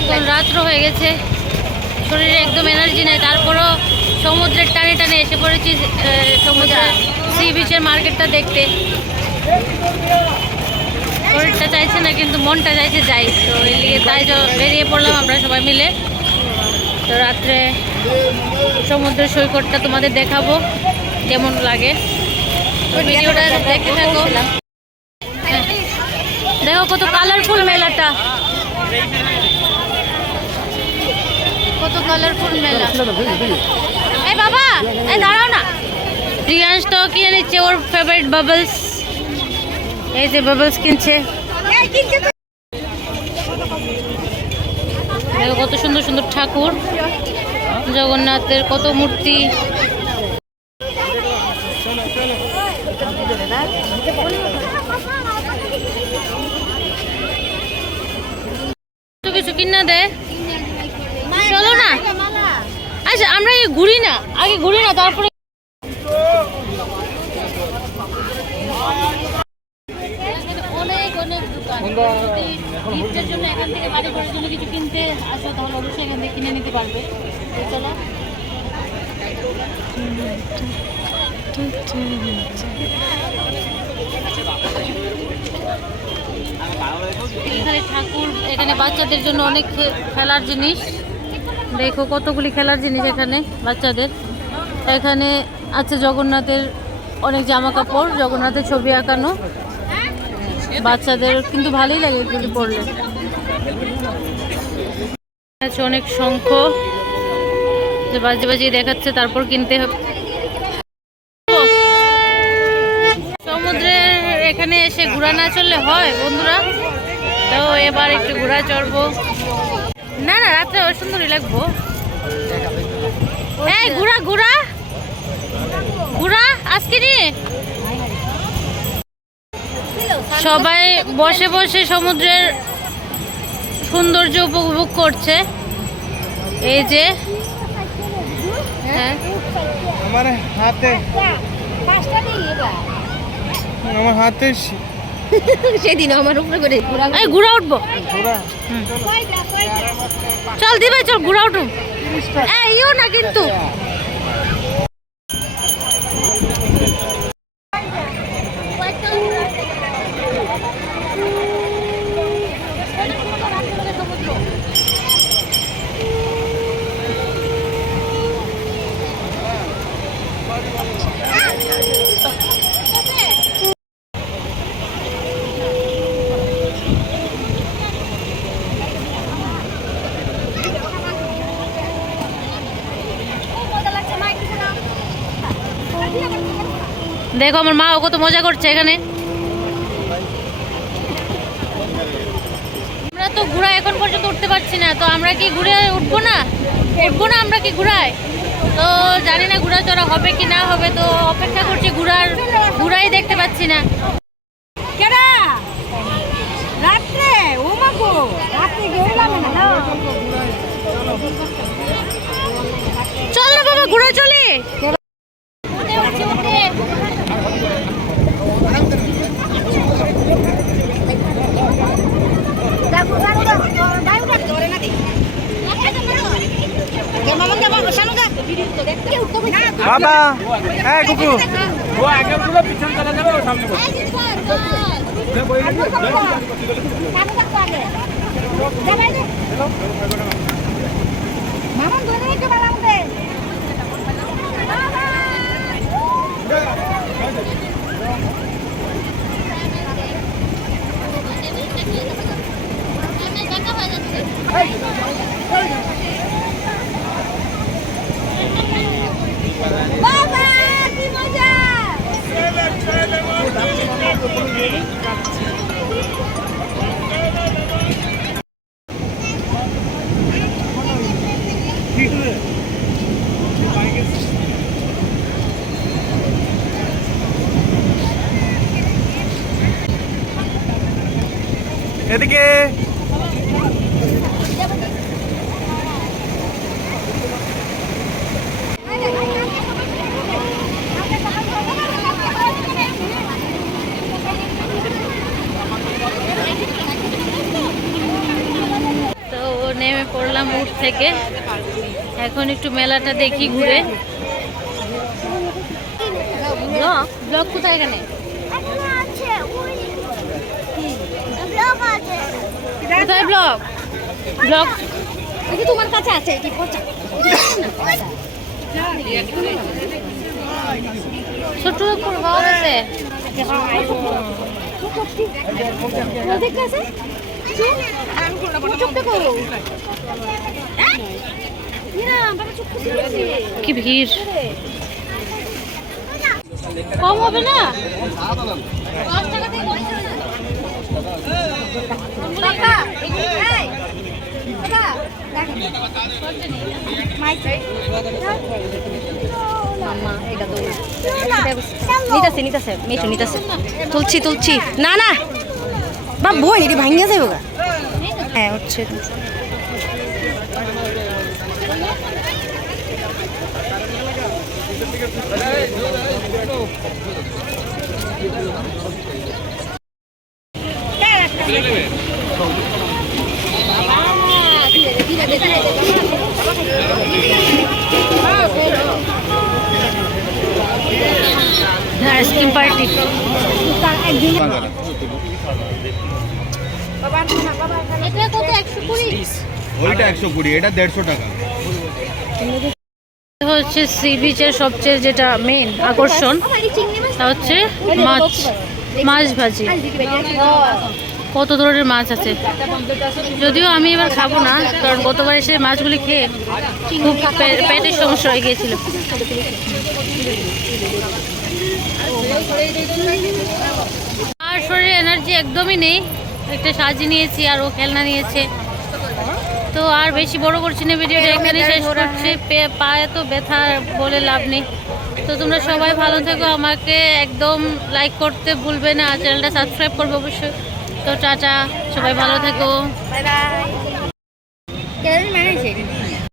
এখন রাত্র হয়ে গেছে, শরীরে একদম এনার্জি নেই, তারপরও সমুদ্রের টানে টানে এসে পড়েছি সমুদ্রের সি বিচের মার্কেটটা দেখতে। শরীরটা চাইছে না কিন্তু মনটা চাইছে যাই, তো এদিকে তাই বেরিয়ে পড়লাম আমরা সবাই মিলে। তো রাত্রে সমুদ্রের সৈকতটা তোমাদের দেখাবো কেমন লাগে, তো ভিডিওটা দেখতে থাকো। দেখো কত কালারফুল মেলাটা, কত কালারফুল মেলা। এই বাবা, এই দাঁড়াও না। প্রিয়াংশ তো কিনে নিচ্ছে ওর ফেভারিট বাবলস, এই যে বাবলস কিনছে। দেখো কত সুন্দর সুন্দর ঠাকুর, জগন্নাথের কত মূর্তি। কিছু কিনা দে, চলো না। আচ্ছা আমরা ঘুরি না, আগে ঘুরি না তারপরে। অনেক অনেক দোকান, গিফটের জন্য এখান থেকে বাড়ি করার জন্য কিছু কিনতে আসো তাহলে অবশ্যই এখান থেকে কিনে নিতে পারবে। চলো এখানে ঠাকুর, এখানে বাচ্চাদের জন্য অনেক খেলার জিনিস। দেখো কতগুলি খেলার জিনিস এখানে বাচ্চাদের। এখানে আছে জগন্নাথের অনেক জামা কাপড়, জগন্নাথের ছবি আঁকানো। বাচ্চাদের কিন্তু ভালোই লাগে এগুলি পড়লে। আছে অনেক শঙ্খ, যে বাজে বাজিয়ে দেখাচ্ছে, তারপর কিনতে হবে। সমুদ্রের এখানে এসে ঘোরা না চললে হয় বন্ধুরা, তো এবার একটু ঘোরা চড়বো। না না, রাত্রে সুন্দরই লাগবো। এই ঘোরা ঘোরা ঘোরা আজকে নিয়ে সবাই বসে বসে সমুদ্রের সৌন্দর্য উপভোগ করছে। এই যে আমার হাতে সেদিন আমার উপরে করে ঘোরা উঠবো। চল দিবে, চল ঘোরা উঠুন। ইও না কিন্তু দেখো আমার মাও কত মজা করছে এখানে। আমরা তো ঘোড়া এখন পর্যন্ত উঠতে পারছি না, তো আমরা কি ঘুরে উঠবো না? উঠবো না আমরা কি ঘোড়ায়? তো জানি না ঘোড়া চড়া হবে কি না হবে, তো অপেক্ষা করছি। ঘোড়াই দেখতে পাচ্ছি না। চল না বাবা, ঘোড়া চলে। বাবা, হ্যাঁ কুকু, ও আগে পুরো পিছন চলে যাবে, ও সামনে বসে। মামা ধরে রেখে বালাম দে। বাবা কি মজা! এদিকে নেমে পড়লাম উঠ থেকে। এখন একটু মেলাটা দেখি ঘুরে। ব্লগ ব্লগ কোথায় এখানে? কোথায় ব্লগ? ব্লগ তোমার কাছে আছে কি পচা ছোট করে পাওয়া গেছে। কি ভিড়, কম হবে না? নিতাছে মেশু নিতাছে তুলছি তুলছি না না বা বই এটি ভাঙিয়া যাবে গা। হ্যাঁ হচ্ছে আইসক্রিম পার্টি। এটা কত? 120? ওইটা 120, এটা 150 টাকা। হচ্ছে সি বিচের সবচেয়ে যেটা মেইন আকর্ষণ তা হচ্ছে মাছ, মাছ ভাজি। কত ধরনের মাছ আছে, যদিও আমি এবার খাবো না, কারণ গতবার এসে মাছগুলি খেয়ে খুব পেটের সমস্যা হয়ে গিয়েছিল। আর শরীরে এনার্জি একদমই নেই। একটা সাজি নিয়েছি আর ও খেলনা নিয়েছে, তো আর বেশি বড় করছি না, ভিডিওটা এখানে শেষ করছি। পায়ে তো ব্যথা বলে লাভ নেই। তো তোমরা সবাই ভালো থেকো, আমাকে একদম লাইক করতে ভুলবে না, চ্যানেলটা সাবস্ক্রাইব করবে অবশ্যই। তো টাটা, সবাই ভালো থেকো। Bye bye.